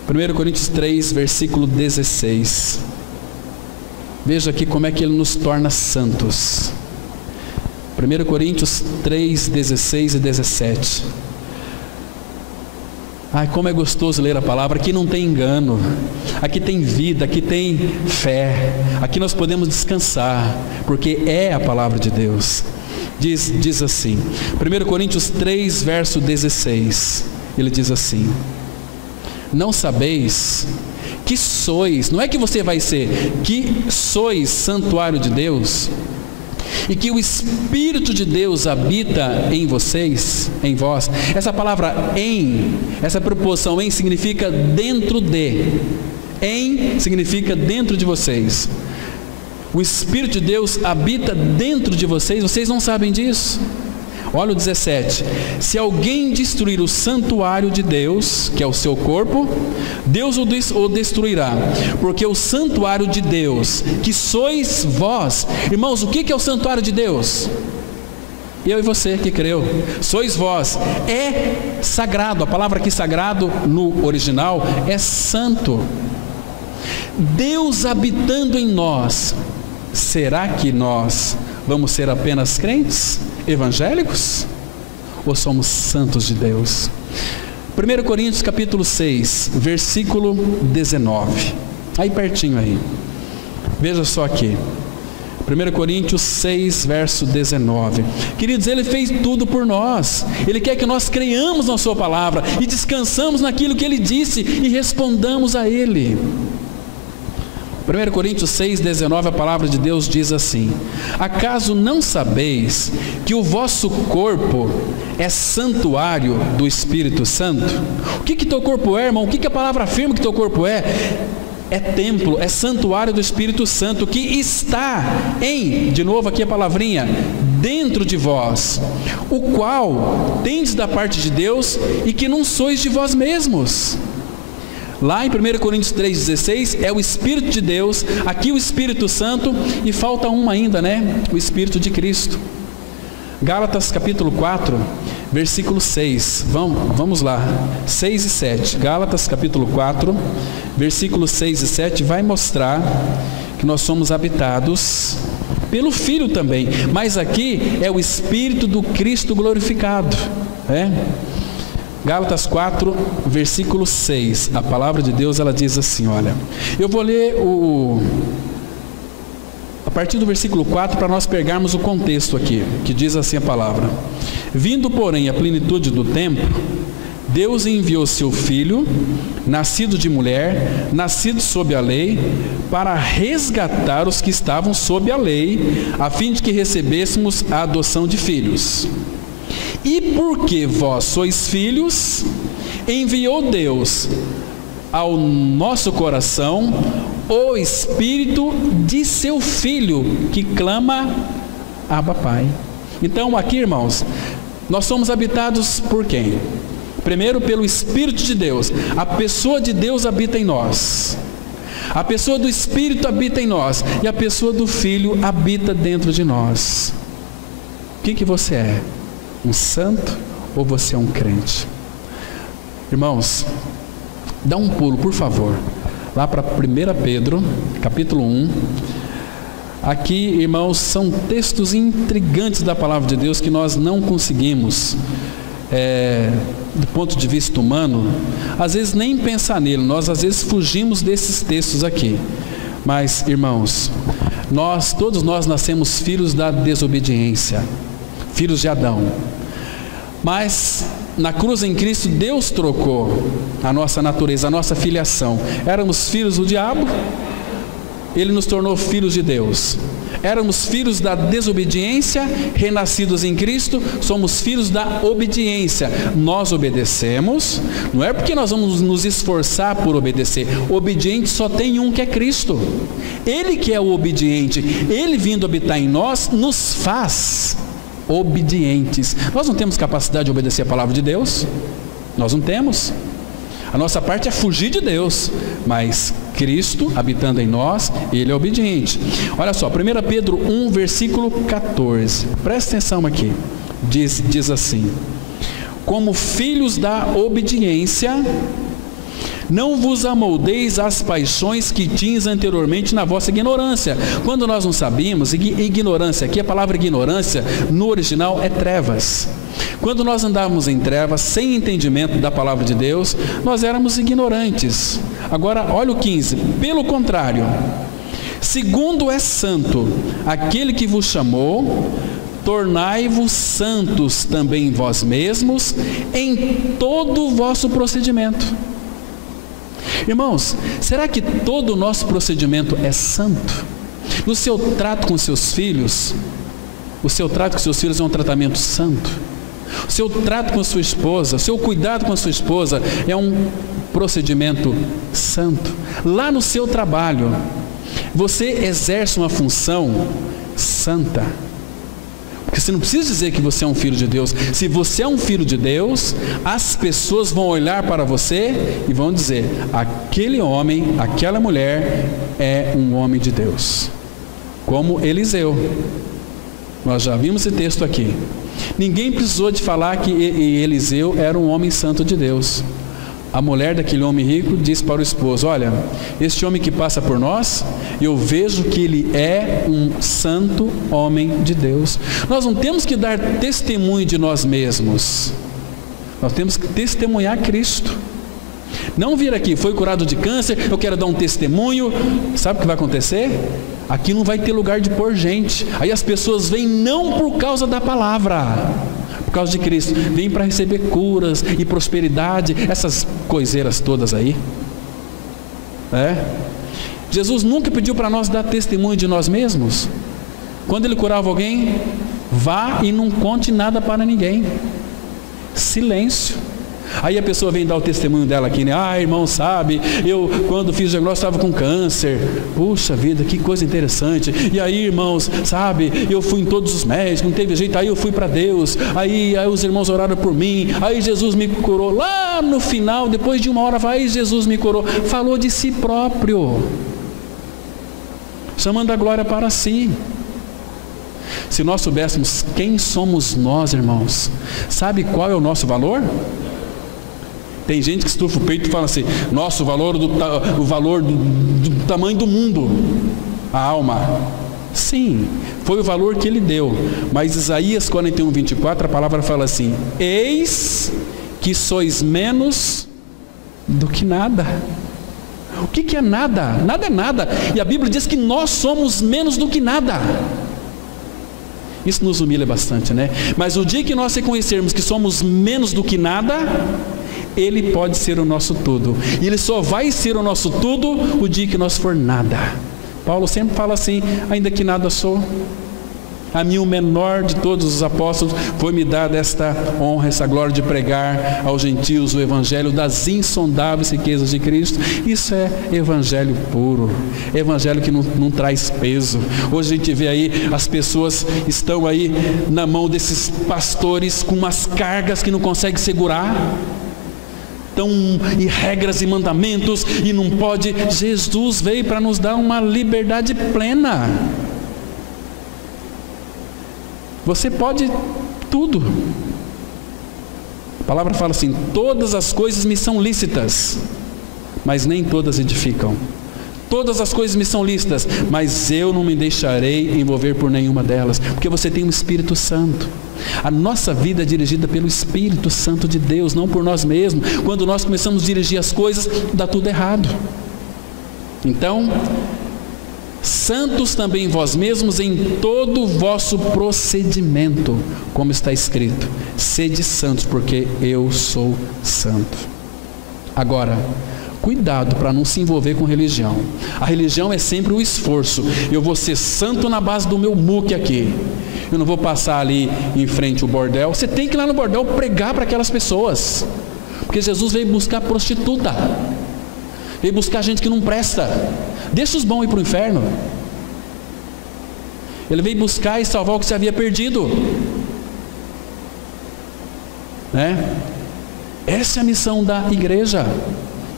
1 Coríntios 3, versículo 16. Veja aqui como é que Ele nos torna santos. 1 Coríntios 3, 16 e 17. Ai, como é gostoso ler a palavra. Aqui não tem engano, aqui tem vida, aqui tem fé, aqui nós podemos descansar, porque é a palavra de Deus. Diz assim, 1 Coríntios 3, verso 16, ele diz assim: não sabeis que sois, não é que você vai ser, que sois santuário de Deus, e que o Espírito de Deus habita em vocês, em vós. Essa palavra em, essa preposição em significa dentro de. Em significa dentro de vocês. O Espírito de Deus habita dentro de vocês. Vocês não sabem disso? Olha o 17: se alguém destruir o santuário de Deus, que é o seu corpo, Deus o destruirá, porque o santuário de Deus, que sois vós. Irmãos, o que é o santuário de Deus? Eu e você que creu, sois vós. É sagrado. A palavra aqui sagrado no original é santo. Deus habitando em nós. Será que nós vamos ser apenas crentes, evangélicos? Ou somos santos de Deus? 1 Coríntios capítulo 6, versículo 19. Aí pertinho aí. Veja só aqui. 1 Coríntios 6, verso 19. Queridos, Ele fez tudo por nós. Ele quer que nós creiamos na sua palavra e descansamos naquilo que Ele disse e respondamos a Ele. 1 Coríntios 6, 19, a palavra de Deus diz assim: acaso não sabeis que o vosso corpo é santuário do Espírito Santo? O que teu corpo é, irmão? O que a palavra afirma que teu corpo é? É templo, é santuário do Espírito Santo, que está de novo aqui a palavrinha, dentro de vós, o qual tendes da parte de Deus e que não sois de vós mesmos. Lá em 1 Coríntios 3,16 é o Espírito de Deus, aqui o Espírito Santo, e falta um ainda, né? O Espírito de Cristo. Gálatas capítulo 4, versículo 6, vamos lá, 6 e 7, Gálatas capítulo 4, versículos 6 e 7, vai mostrar que nós somos habitados pelo Filho também, mas aqui é o Espírito do Cristo glorificado, Gálatas 4, versículo 6, a palavra de Deus, ela diz assim, olha, eu vou ler a partir do versículo 4 para nós pegarmos o contexto aqui, que diz assim a palavra: vindo porém a plenitude do tempo, Deus enviou seu Filho, nascido de mulher, nascido sob a lei, para resgatar os que estavam sob a lei, a fim de que recebêssemos a adoção de filhos. E porque vós sois filhos, enviou Deus ao nosso coração o Espírito de seu Filho, que clama, Abba, Pai. Então aqui, irmãos, nós somos habitados por quem? Primeiro pelo Espírito de Deus. A pessoa de Deus habita em nós, a pessoa do Espírito habita em nós, e a pessoa do Filho habita dentro de nós. O que você é? Um santo ou você é um crente? Irmãos, dá um pulo, por favor, lá para 1 Pedro, capítulo 1. Aqui, irmãos, são textos intrigantes da palavra de Deus que nós não conseguimos, do ponto de vista humano, às vezes nem pensar nele. Nós às vezes fugimos desses textos aqui. Mas, irmãos, todos nós nascemos filhos da desobediência, filhos de Adão. Mas na cruz em Cristo, Deus trocou a nossa natureza, a nossa filiação. Éramos filhos do diabo, Ele nos tornou filhos de Deus. Éramos filhos da desobediência, renascidos em Cristo, somos filhos da obediência. Nós obedecemos, não é porque nós vamos nos esforçar por obedecer. O obediente só tem um, que é Cristo. Ele que é o obediente, Ele vindo habitar em nós, nos faz obedientes. Nós não temos capacidade de obedecer a palavra de Deus, nós não temos. A nossa parte é fugir de Deus, mas Cristo habitando em nós, Ele é obediente. Olha só, 1 Pedro 1, versículo 14, presta atenção aqui, diz assim: como filhos da obediência, não vos amoldeis às paixões que tinhas anteriormente na vossa ignorância. Quando nós não sabíamos, ignorância, aqui a palavra ignorância no original é trevas. Quando nós andávamos em trevas, sem entendimento da palavra de Deus, nós éramos ignorantes. Agora, olha o 15, pelo contrário, segundo é santo aquele que vos chamou, tornai-vos santos também vós mesmos, em todo o vosso procedimento. Irmãos, será que todo o nosso procedimento é santo? No seu trato com seus filhos, o seu trato com seus filhos é um tratamento santo? O seu trato com a sua esposa, o seu cuidado com a sua esposa é um procedimento santo? Lá no seu trabalho, você exerce uma função santa? Porque você não precisa dizer que você é um filho de Deus. Se você é um filho de Deus, as pessoas vão olhar para você e vão dizer: aquele homem, aquela mulher é um homem de Deus. Como Eliseu. Nós já vimos esse texto aqui. Ninguém precisou de falar que Eliseu era um homem santo de Deus. A mulher daquele homem rico disse para o esposo: olha, este homem que passa por nós, eu vejo que ele é um santo homem de Deus. Nós não temos que dar testemunho de nós mesmos, nós temos que testemunhar Cristo. Não vir aqui, foi curado de câncer, eu quero dar um testemunho. Sabe o que vai acontecer? Aqui não vai ter lugar de pôr gente. Aí as pessoas vêm não por causa da palavra, por causa de Cristo, vêm para receber curas e prosperidade, essas coiseiras todas aí. Jesus nunca pediu para nós dar testemunho de nós mesmos. Quando Ele curava alguém, vá e não conte nada para ninguém. Silêncio. Aí a pessoa vem dar o testemunho dela aqui, né? Irmão, sabe, eu quando fiz o diagnóstico estava com câncer. Puxa vida, que coisa interessante. E aí, irmãos, sabe, eu fui em todos os médicos, não teve jeito, aí eu fui para Deus, aí os irmãos oraram por mim, aí Jesus me curou. Lá no final, depois de uma hora, aí Jesus me curou. Falou de si próprio, chamando a glória para si. Se nós soubéssemos quem somos nós, irmãos, sabe qual é o nosso valor? Tem gente que estufa o peito e fala assim: nosso valor, o valor do tamanho do mundo, a alma. Sim, foi o valor que Ele deu. Mas Isaías 41, 24, a palavra fala assim: eis que sois menos do que nada. O que é nada? Nada é nada. E a Bíblia diz que nós somos menos do que nada. Isso nos humilha bastante, né? Mas o dia que nós reconhecermos que somos menos do que nada, Ele pode ser o nosso tudo. E Ele só vai ser o nosso tudo o dia que nós for nada. Paulo sempre fala assim: ainda que nada sou. A mim, o menor de todos os apóstolos, foi-me dada esta honra, essa glória de pregar aos gentios o evangelho das insondáveis riquezas de Cristo. Isso é evangelho puro, evangelho que não traz peso. Hoje a gente vê aí, as pessoas estão aí na mão desses pastores com umas cargas que não conseguem segurar. E regras e mandamentos, e não pode. Jesus veio para nos dar uma liberdade plena. Você pode tudo. A palavra fala assim: todas as coisas me são lícitas, mas nem todas edificam. Todas as coisas me são lícitas, mas eu não me deixarei envolver por nenhuma delas, porque você tem um Espírito Santo. A nossa vida é dirigida pelo Espírito Santo de Deus, não por nós mesmos. Quando nós começamos a dirigir as coisas, dá tudo errado. Então, santos também vós mesmos em todo o vosso procedimento, como está escrito: sede santos, porque eu sou santo. Agora, cuidado para não se envolver com religião. A religião é sempre o esforço. Eu vou ser santo na base do meu muque aqui. Eu não vou passar ali em frente ao bordel. Você tem que ir lá no bordel pregar para aquelas pessoas, porque Jesus veio buscar prostituta, veio buscar gente que não presta. Deixa os bons ir para o inferno. Ele veio buscar e salvar o que se havia perdido, né? Essa é a missão da igreja.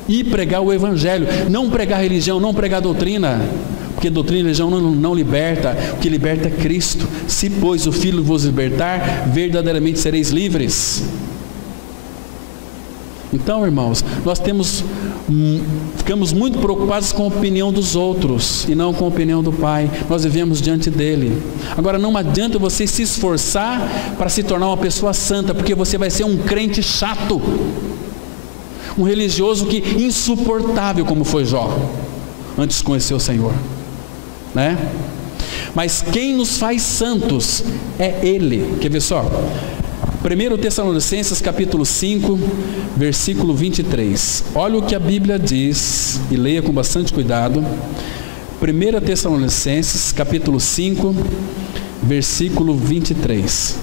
E pregar o evangelho, não pregar religião, não pregar doutrina, porque doutrina e religião não liberta. O que liberta é Cristo. Se pois o Filho vos libertar, verdadeiramente sereis livres. Então, irmãos, nós ficamos muito preocupados com a opinião dos outros e não com a opinião do Pai. Nós vivemos diante dele. Agora, não adianta você se esforçar para se tornar uma pessoa santa, porque você vai ser um crente chato, um religioso que insuportável, como foi Jó antes de conhecer o Senhor, né? Mas quem nos faz santos é Ele. Quer ver só? 1 Tessalonicenses capítulo 5, versículo 23. Olha o que a Bíblia diz, e leia com bastante cuidado. 1 Tessalonicenses capítulo 5, versículo 23.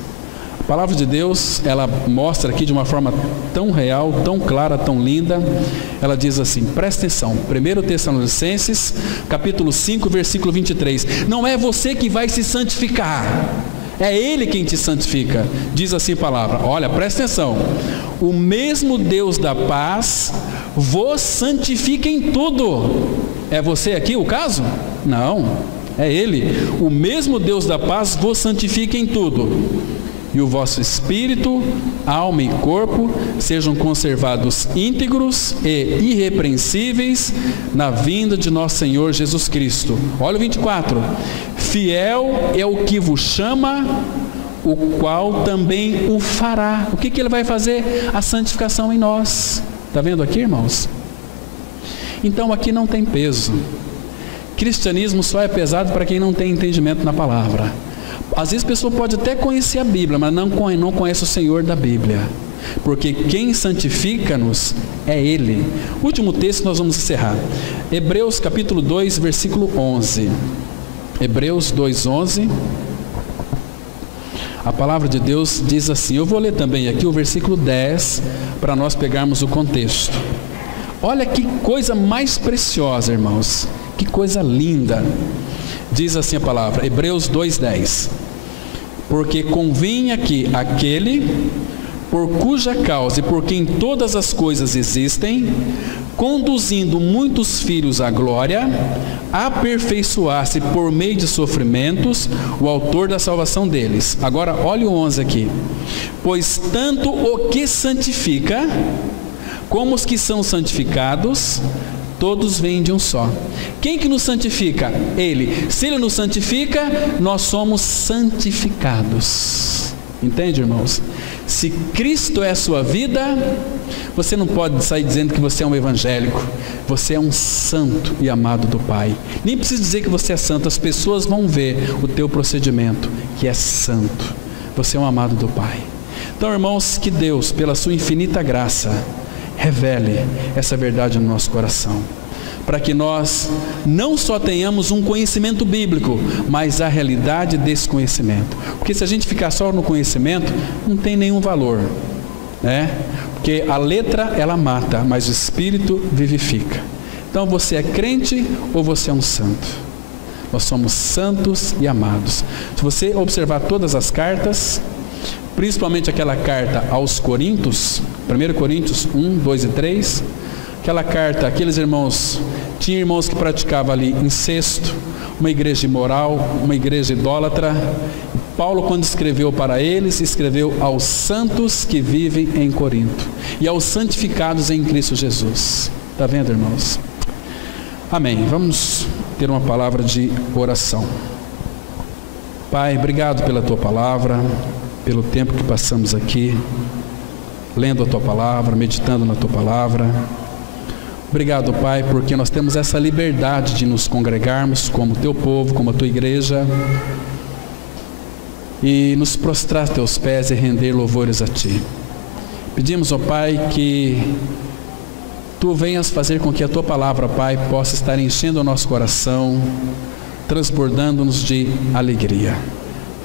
A palavra de Deus, ela mostra aqui de uma forma tão real, tão clara, tão linda. Ela diz assim, presta atenção, 1 Tessalonicenses capítulo 5, versículo 23. Não é você que vai se santificar, é Ele quem te santifica. Diz assim a palavra, olha, presta atenção: o mesmo Deus da paz vos santifica em tudo. É você aqui o caso? Não, é Ele. O mesmo Deus da paz vos santifica em tudo, e o vosso espírito, alma e corpo sejam conservados íntegros e irrepreensíveis na vinda de nosso Senhor Jesus Cristo. Olha o 24. Fiel é o que vos chama, o qual também o fará. O que Ele vai fazer? A santificação em nós. Está vendo aqui, irmãos? Então aqui não tem peso. Cristianismo só é pesado para quem não tem entendimento na palavra. Às vezes a pessoa pode até conhecer a Bíblia, mas não conhece o Senhor da Bíblia. Porque quem santifica-nos é Ele. Último texto, nós vamos encerrar. Hebreus capítulo 2, versículo 11. Hebreus 2:11. A palavra de Deus diz assim, eu vou ler também aqui o versículo 10, para nós pegarmos o contexto. Olha que coisa mais preciosa, irmãos, que coisa linda. Diz assim a palavra, Hebreus 2:10. Porque convinha que aquele, por cuja causa e por quem todas as coisas existem, conduzindo muitos filhos à glória, aperfeiçoasse por meio de sofrimentos o autor da salvação deles. Agora olha o 11 aqui. Pois tanto o que santifica, como os que são santificados, todos vêm de um só. Quem que nos santifica? Ele. Se Ele nos santifica, nós somos santificados. Entende, irmãos? Se Cristo é a sua vida, você não pode sair dizendo que você é um evangélico. Você é um santo e amado do Pai. Nem precisa dizer que você é santo. As pessoas vão ver o teu procedimento, que é santo. Você é um amado do Pai. Então, irmãos, que Deus, pela sua infinita graça, revele essa verdade no nosso coração, para que nós não só tenhamos um conhecimento bíblico, mas a realidade desse conhecimento. Porque se a gente ficar só no conhecimento, não tem nenhum valor, né? Porque a letra ela mata, mas o Espírito vivifica. Então você é crente ou você é um santo? Nós somos santos e amados. Se você observar todas as cartas, principalmente aquela carta aos Coríntios, 1 Coríntios 1, 2 e 3, aquela carta, aqueles irmãos, tinha irmãos que praticavam ali incesto, uma igreja imoral, uma igreja idólatra. Paulo, quando escreveu para eles, escreveu aos santos que vivem em Corinto e aos santificados em Cristo Jesus. Está vendo, irmãos? Amém. Vamos ter uma palavra de oração. Pai, obrigado pela Tua palavra, pelo tempo que passamos aqui, lendo a Tua palavra, meditando na Tua palavra. Obrigado, Pai, porque nós temos essa liberdade de nos congregarmos como Teu povo, como a Tua igreja, e nos prostrar a Teus pés e render louvores a Ti. Pedimos, ó Pai, que Tu venhas fazer com que a Tua palavra, Pai, possa estar enchendo o nosso coração, transbordando-nos de alegria.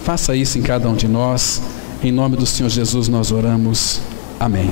Faça isso em cada um de nós. Em nome do Senhor Jesus nós oramos. Amém.